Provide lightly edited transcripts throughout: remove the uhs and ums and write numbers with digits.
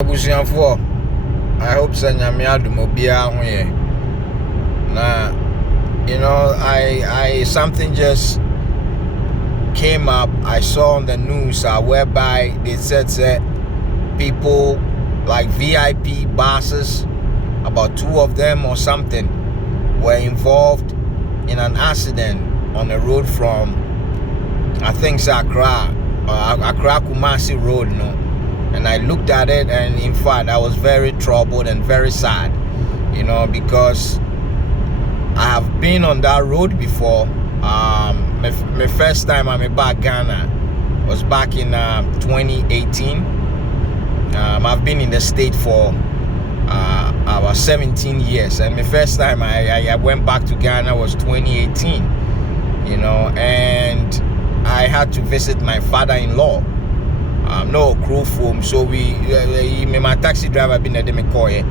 Abusianfo, I hope Sanyami Adumobia here. Now, I something just came up. I saw on the news whereby they said that people like VIP bosses, about 2 of them or something, were involved in an accident on the road from, I think, Accra Kumasi road, And I looked at it, and in fact, I was very troubled and very sad, because I have been on that road before. My first time I'm back Ghana was back in 2018. I've been in the state for about 17 years, and my first time I went back to Ghana was 2018. And I had to visit my father-in-law. No crew from, so my taxi driver been at the McCoy,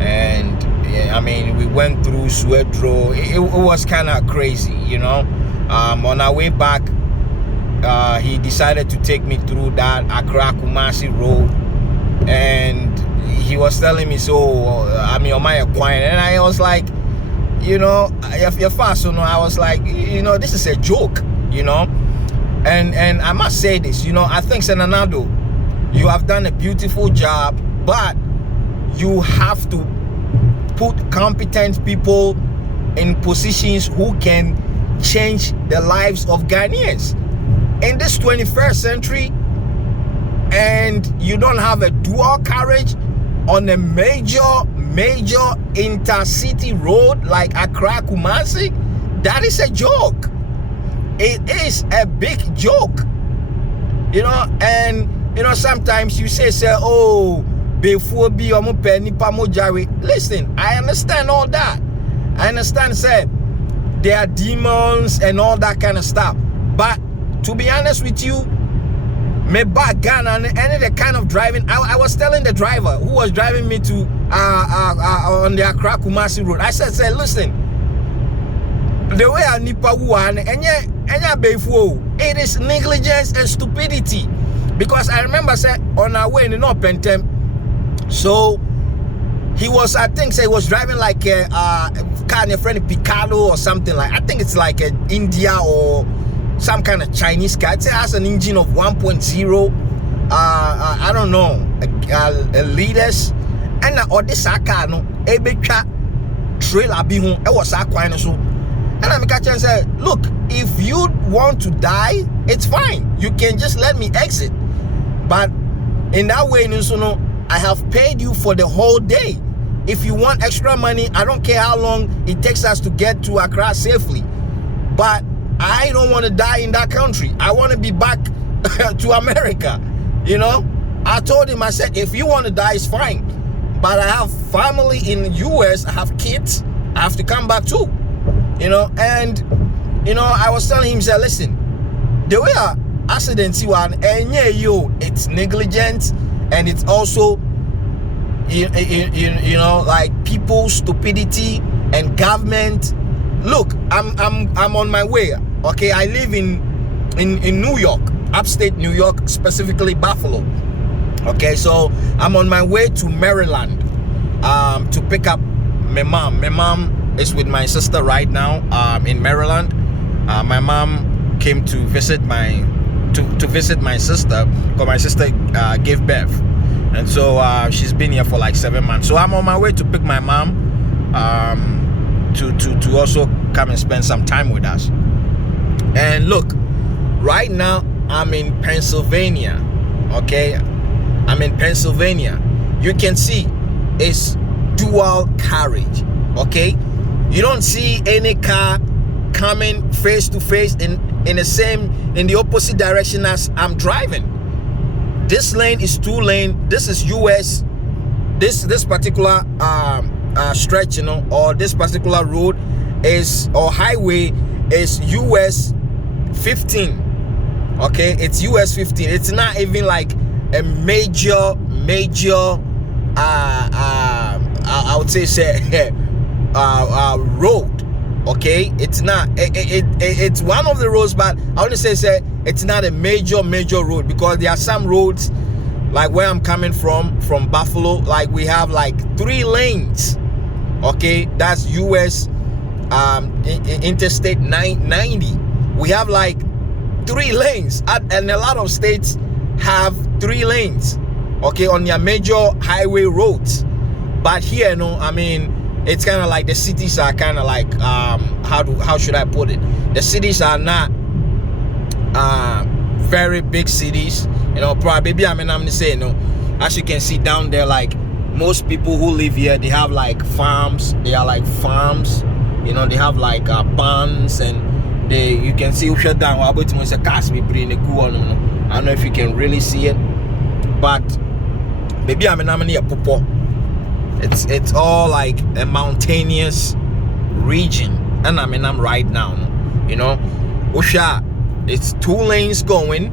and we went through Swedro. It was kind of crazy, On our way back, he decided to take me through that Accra Kumasi road, and he was telling me, on my acquaintance, and I was like, you're fast, I was like, this is a joke, And I must say this, I think Senanado, you have done a beautiful job, but you have to put competent people in positions who can change the lives of Ghanaians in this 21st century. And you don't have a dual carriage on a major intercity road like Accra Kumasi. That is a joke. It is a big joke, and sometimes you say, before be penny pamojari. Listen, I understand all that. I understand, there are demons and all that kind of stuff. But to be honest with you, me back Ghana and the kind of driving, I was telling the driver who was driving me to on the Accra Kumasi road. I said, listen, the way I nipa one and it is negligence and stupidity, because I remember on our way in the North Pentem, so he was, I think, he was driving like a car, a friend Piccolo or something like. I think it's like a India or some kind of Chinese car. It has an engine of 1.0. I don't know, liters, and or this car no ebetwa trailer bi ho e was akwan so. And I'm catching and say, look, if you want to die, it's fine. You can just let me exit. But in that way, I have paid you for the whole day. If you want extra money, I don't care how long it takes us to get to Accra safely. But I don't want to die in that country. I want to be back to America. I told him, I said, if you want to die, it's fine. But I have family in the US. I have kids. I have to come back too. I was telling him, listen, the way accidents you are, it's negligent, and it's also, like people's stupidity and government. Look, I'm on my way. Okay, I live in New York, upstate New York, specifically Buffalo. Okay, so I'm on my way to Maryland to pick up my mom. My mom is with my sister right now in Maryland. My mom came to visit my sister, because my sister gave birth, and so she's been here for like 7 months. So I'm on my way to pick my mom to also come and spend some time with us. And look, right now I'm in Pennsylvania. Okay, I'm in Pennsylvania. You can see it's dual carriage. Okay, you don't see any car coming face to face in the opposite direction as I'm driving. This lane is 2 lane. This is US. This particular stretch, or this particular road or highway is US 15. Okay, it's US 15. It's not even like a major I would say road. Okay, it's not. It's one of the roads, but I want to say it's not a major road, because there are some roads like where I'm coming from Buffalo, like we have like 3 lanes. Okay, that's US Interstate 990. We have like 3 lanes, and a lot of states have 3 lanes, okay, on their major highway roads. But here, no, I mean, it's kind of like the cities are kind of like how should I put it? The cities are not very big cities, you know. Probably, maybe I'm to say, you know, as you can see down there, like most people who live here, they have like farms. They are like farms, you know. They have like barns, and you can see who shut down. I don't know if you can really see it, but maybe I'm a popo. It's all like a mountainous region, and I'm right now, you know. Usha, it's 2 lanes going,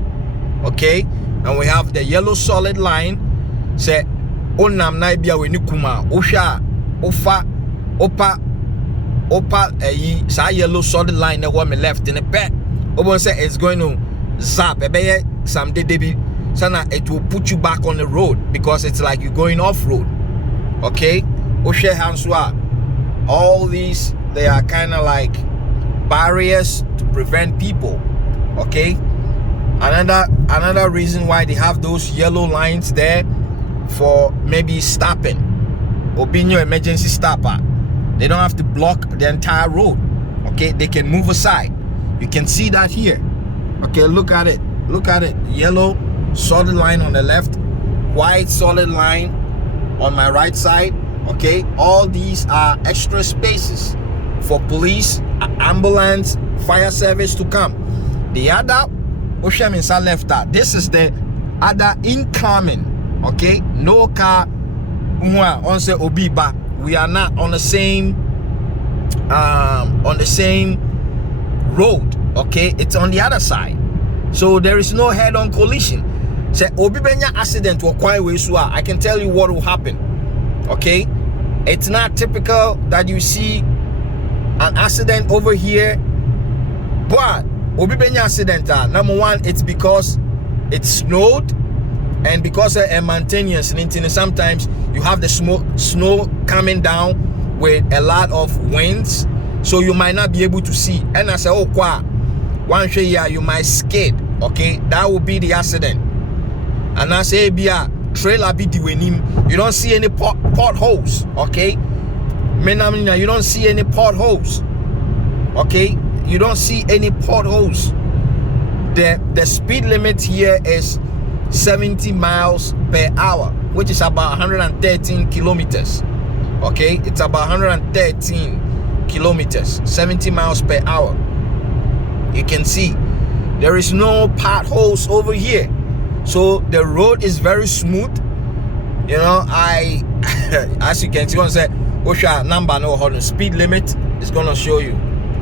okay, and we have the yellow solid line. Say onam na bia we ni kuma usha ofa opa sa yellow solid line that me left in the back. Obon say it's going to zap ebeye some debi sana, it will put you back on the road because it's like you're going off road. Okay, Oshe Hanswa, all these, they are kind of like barriers to prevent people. Okay, another reason why they have those yellow lines there for maybe stopping or being your emergency stopper. They don't have to block the entire road. Okay, they can move aside. You can see that here. Okay, look at it, yellow solid line on the left, white solid line on my right side. Okay, all these are extra spaces for police, ambulance, fire service to come. The other Oshaminsa left out. This is the other incoming. Okay, no car on say Obiba. We are not on the same road. Okay, it's on the other side, so there is no head-on collision. Say Obibenya accident or quite way, I can tell you what will happen. Okay, it's not typical that you see an accident over here, but Obibenya accident, number one, it's because it snowed, and because of a maintenance, sometimes you have the snow coming down with a lot of winds, so you might not be able to see. And I say, oh, one year you might skid. Okay, that will be the accident. And I say, trailer be the you don't see any potholes. Okay, you don't see any potholes. Okay, you don't see any potholes. The speed limit here is 70 miles per hour, which is about 113 kilometers. Okay, it's about 113 kilometers, 70 miles per hour. You can see there is no potholes over here, so the road is very smooth. You know, as you can see, on say Osha number no hold on, speed limit is gonna show you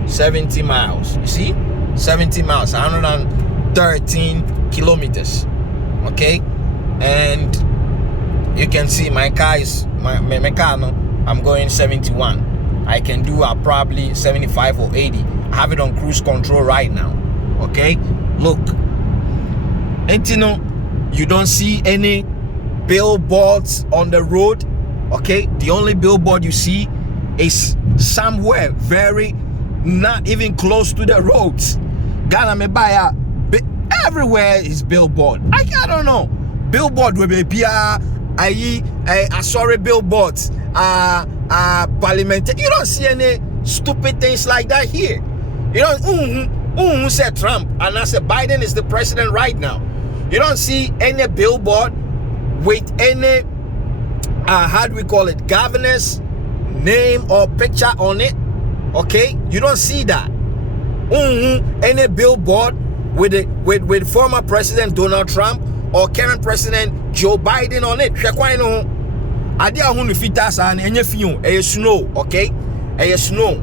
70 miles. You see, 70 miles, 113 kilometers. Okay, and you can see my car is my car. No, I'm going 71. I can do probably 75 or 80. I have it on cruise control right now. Okay, look, and you don't see any billboards on the road. Okay, the only billboard you see is somewhere very not even close to the roads. Ghana me buy everywhere is billboard. I don't know, billboard will be sorry, billboards parliament. You don't see any stupid things like that here. You don't say Trump and I say Biden is the president right now. You don't see any billboard with any how do we call it, governor's name or picture on it. Okay, you don't see that. Any billboard with former President Donald Trump or current President Joe Biden on it. Snow, okay? Snow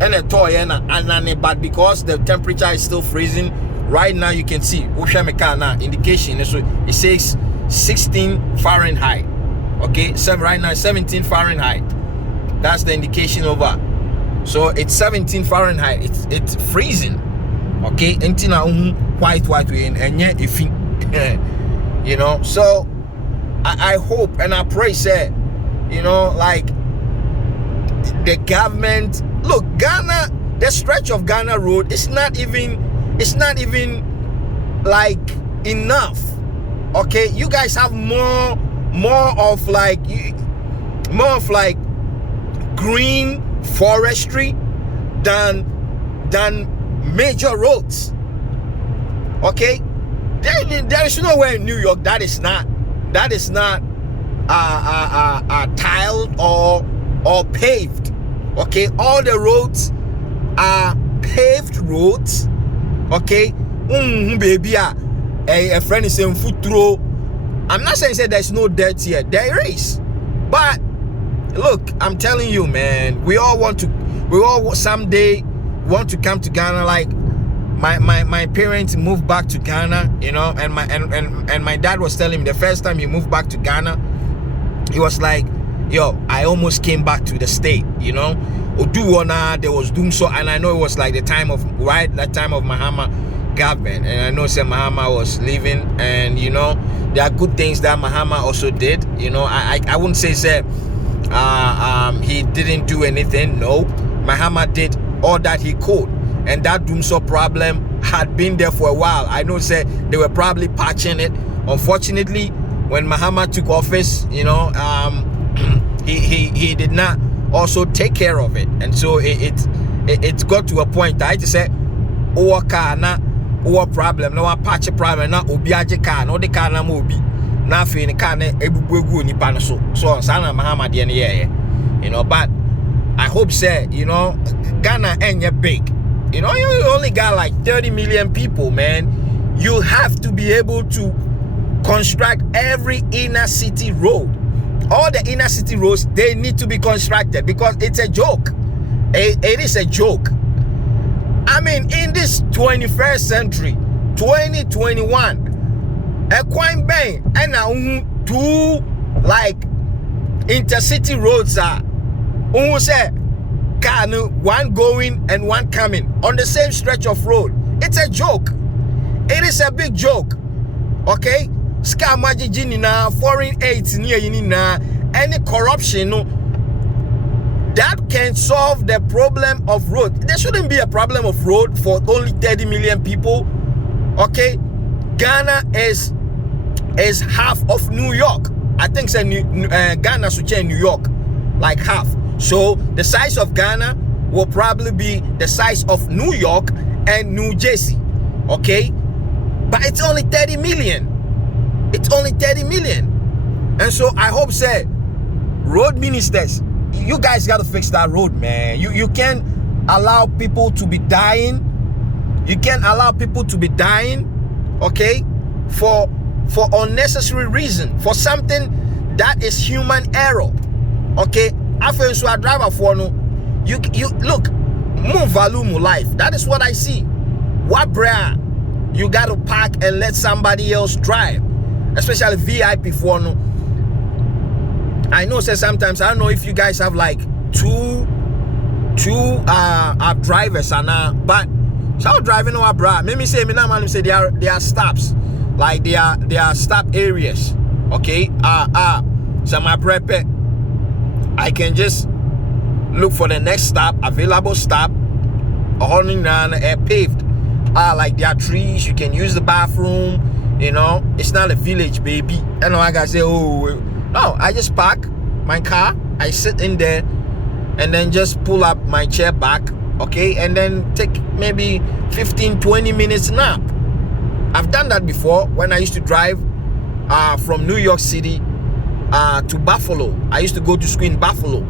and a toy and but because the temperature is still freezing right now, you can see indication, so it says 16 Fahrenheit. Okay, so right now 17 Fahrenheit. That's the indication over. So it's 17 Fahrenheit. It's freezing. Okay, white and you know, so I hope and I pray, say, you know, like the government, look, Ghana, the stretch of Ghana road, it's not even like enough. Okay, you guys have more of like green forestry than major roads. Okay, there is nowhere in New York that is not tiled or paved. Okay, all the roads are paved roads. Okay, baby, a friend is saying foot throw. I'm not saying there's no dirt here. There is, but look, I'm telling you, man, we all someday want to come to Ghana. Like my parents moved back to Ghana, you know, and my dad was telling me the first time he moved back to Ghana, he was like, yo, I almost came back to the state, you know. Oduwana, there was doom so, and I know it was like that time of Mahama government, and I know Mahama was leaving, and you know, there are good things that Mahama also did, you know. I wouldn't say he didn't do anything. No, Mahama did all that he could, and that doomso problem had been there for a while. I know they were probably patching it. Unfortunately, when Mahama took office, you know, he did not also take care of it, and so it got to a point that I just said, "Oh, na oh problem, no patch problem, na obi aje car, no the car na mo obi, na fe ni car na ebubu ni pa no so sana Mahama de ne you know." But I hope you know, Ghana ain't big, you know, you only got like 30 million people, man. You have to be able to construct every inner city road. All the inner city roads, they need to be constructed, because it's a joke. It is a joke. I mean, in this 21st century, 2021, a quite bang and two like intercity roads are one going and one coming on the same stretch of road. It's a joke. It is a big joke. Okay? Foreign aids near any corruption that can solve the problem of road. There shouldn't be a problem of road for only 30 million people. Okay, Ghana is half of New York. I think Ghana should change New York like half. So the size of Ghana will probably be the size of New York and New Jersey. Okay, but it's only 30 million. It's only 30 million. And so I hope, road ministers, you guys got to fix that road, man. You can't allow people to be dying. You can't allow people to be dying, okay, for unnecessary reason, for something that is human error. Okay, after you are driver for no, you look, move volume life. That is what I see. What bra, you got to park and let somebody else drive. Especially VIP for no. I know sometimes, I don't know if you guys have like two drivers and but so driving over bra. Maybe say me now man say they are stops. Like they are stop areas. Okay? So my prep, I can just look for the next stop, available stop, holding down paved. Like there are trees, you can use the bathroom. You know, it's not a village, baby. And like I say, oh no, I just park my car, I sit in there, and then just pull up my chair back, okay, and then take maybe 15-20 minutes nap. I've done that before when I used to drive from New York City to Buffalo. I used to go to school in Buffalo.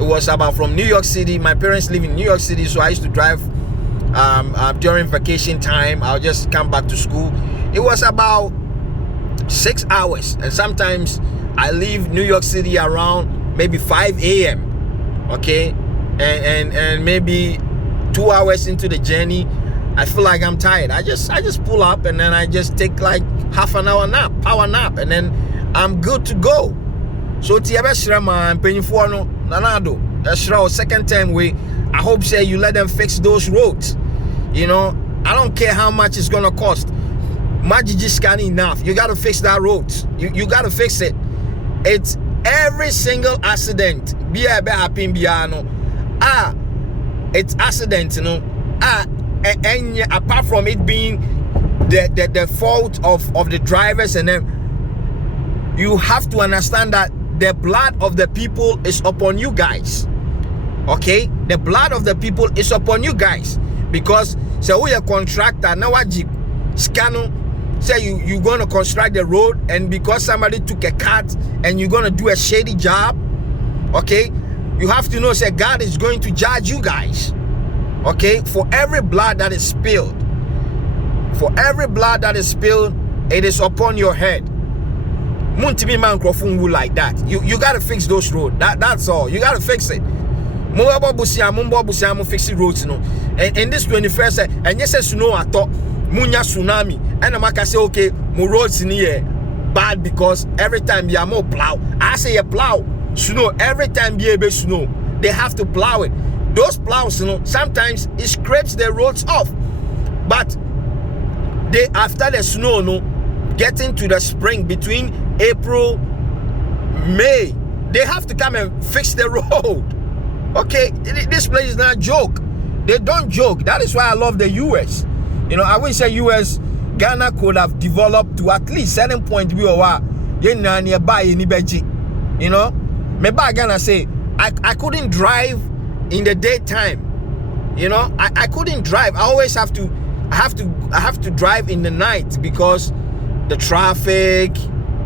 It was about from New York City. My parents live in New York City, so I used to drive during vacation time. I'll just come back to school. It was about 6 hours, and sometimes I leave New York City around maybe 5 a.m. Okay, and maybe 2 hours into the journey, I feel like I'm tired. I just pull up and then I just take like half an hour nap, power nap, and then I'm good to go. So Tiabeshra paying for no nanado. That's our second time we. I hope you let them fix those roads. You know, I don't care how much it's gonna cost. Magic just can't enough. You gotta fix that road. You gotta fix it. It's every single accident. Be a happy piano. It's accident, and apart from it being the fault of the drivers, and then you have to understand that the blood of the people is upon you guys. Okay, the blood of the people is upon you guys, because say we a contractor now, scano say you're gonna construct the road, and because somebody took a cut and you're gonna do a shady job, okay, you have to know, say God is going to judge you guys. Okay, for every blood that is spilled, it is upon your head. Muntimi man krofungu like that. You gotta fix those roads. That's all. You gotta fix it. Fix the roads, And in this 21st, and yes, snow I thought munya tsunami. And I say, okay, my roads in here bad because every time you are more plow. I say a plow snow every time you be snow. They have to plow it. Those plows, sometimes it scrapes the roads off. But they after the snow, getting to the spring between April, May, they have to come and fix the road. Okay, this place is not a joke. They don't joke. That is why I love the US. I wish the US, Ghana could have developed to at least certain point be nearby anybody. Maybe Ghana say I couldn't drive in the daytime. I couldn't drive. I always have to drive in the night because the traffic,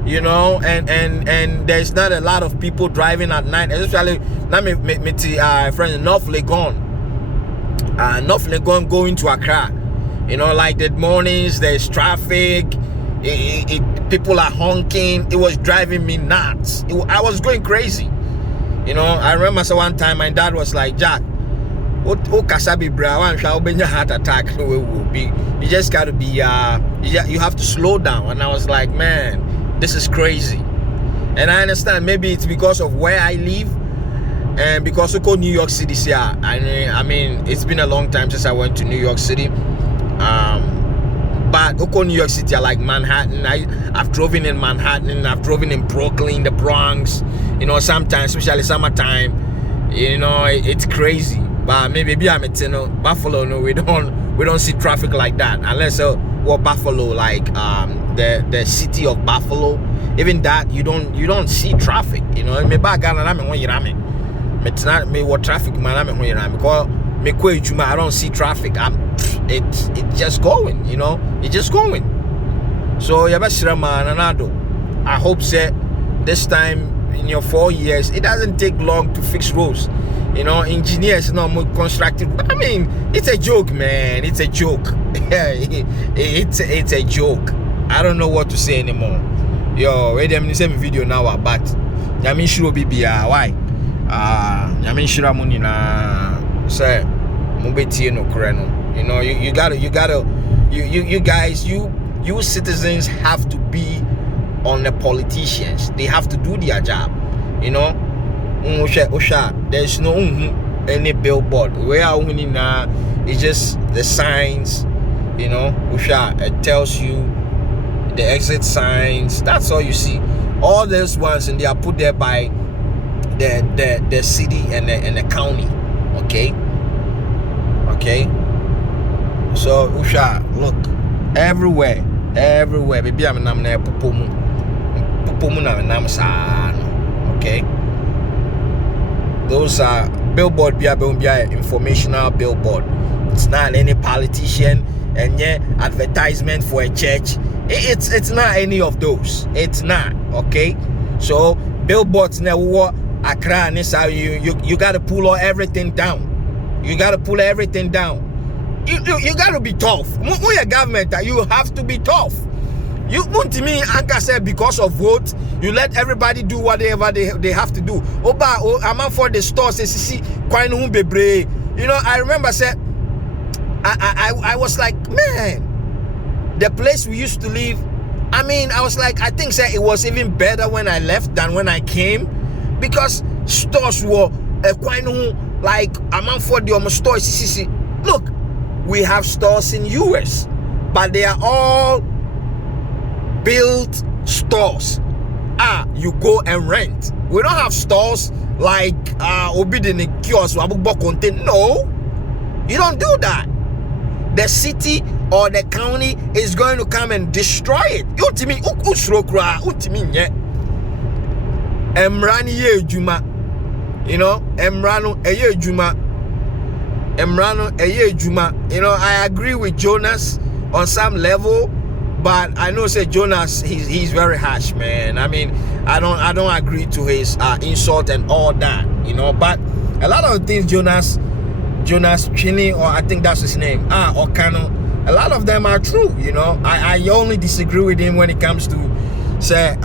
and there's not a lot of people driving at night, especially friends North Legon going to Accra. Like the mornings there's traffic, people are honking. It was driving me nuts. I was going crazy. I remember one time my dad was like, Jack, what kasabi bra, heart attack will be. You just gotta be you have to slow down. And I was like, man, this is crazy. And I understand maybe it's because of where I live, and because of New York City. I mean, it's been a long time since I went to New York City. But New York City, I like Manhattan. I've driven in Manhattan. I've driven in Brooklyn, the Bronx. Sometimes, especially summertime, it's crazy. But maybe I'm Buffalo. No, we don't see traffic like that unless Buffalo, like the city of Buffalo. Even that you don't see traffic. Me back Ghana na me ho yirame. Me tena me what traffic man na me ho yirame because me kwe juma I don't see traffic. It's just going. It's just going. So yabashira man anado. I hope say this time in your 4 years it doesn't take long to fix roads. Engineers more constructed. I mean, it's a joke, man. It's a joke. it's a joke. I don't know what to say anymore. Yo, wait a minute, same video now, but Yamin sure be why? Yamin sure money na say mobeti no kreno. You guys, you citizens have to be on the politicians. They have to do their job. There's no any billboard. Where are we now? It's just the signs, it tells you the exit signs. That's all you see. All those ones, and they are put there by the city and the county. Okay. So look, everywhere. Maybe I'm na pupumu na. Okay. Those are billboard, informational billboard. It's not any politician and advertisement for a church. It's not any of those. It's not. Okay. So billboards now what Accra and you gotta pull everything down. You gotta pull everything down. You gotta be tough. We are government, you have to be tough. You want to me, Anka said, because of vote, you let everybody do whatever they have to do. I'm for the stores, I remember said I was like, man, the place we used to live, I was like, I think it was even better when I left than when I came, because stores were like I'm for the stores. Look, we have stores in US, but they are all built stores. you go and rent. We don't have stores like obidin kiosk content. No, you don't do that. The city or the county is going to come and destroy it. Ultimi ukusrokra ultimi nye. Emrani ye juma. You know, Emrano eye juma. Emrano eye juma. You know, I agree with Jonas on some level, but I know say Jonas he's very harsh, man. I mean, I don't agree to his insult and all that, you know, but a lot of things Jonas Chini, or I think that's his name, or Kano, a lot of them are true, you know. I only disagree with him when it comes to say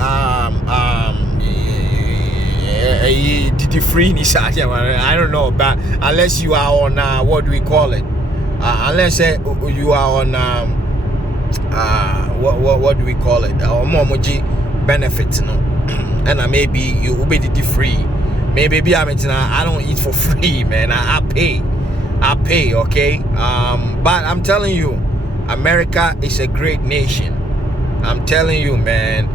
did free I don't know, but unless you are on what do we call it, unless you are on what do we call it, momoji benefits, you know. And maybe you will be free, maybe I don't eat for free, man. I pay, okay. But I'm telling you, America is a great nation. I'm telling you, man.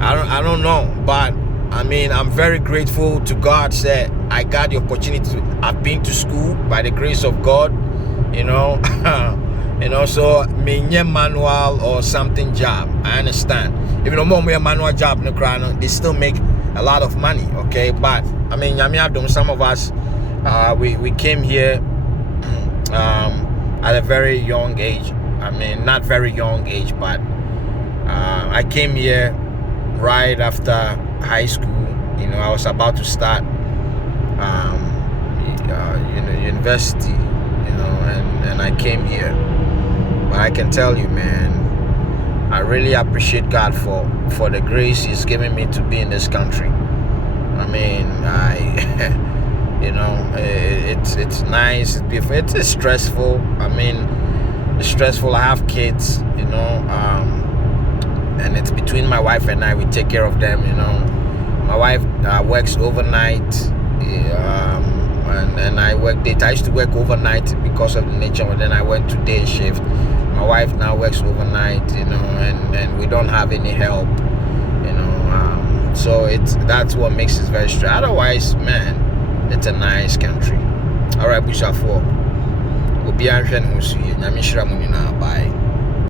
I don't know, but I mean, I'm very grateful to God that I got the opportunity I've been to school by the grace of God, you know. And also menye manual or something job. I understand. Even though more manual job in the they still make a lot of money, okay. But I mean, some of us we came here at a very young age. I mean, not very young age, but I came here right after high school. You know, I was about to start university, you know, and I came here. But I can tell you, man, I really appreciate God for the grace He's given me to be in this country. I mean, you know, it's nice, it's beautiful. It's stressful. I mean, it's stressful. I have kids, you know, and it's between my wife and I. We take care of them, you know. My wife works overnight, and I work day. I used to work overnight because of the nature, but then I went to day shift. My wife now works overnight, you know, and we don't have any help, you know. So that's what makes it very stressful. Otherwise, man, it's a nice country. All right, Bishop 4. We'll be answering who's here. Bye.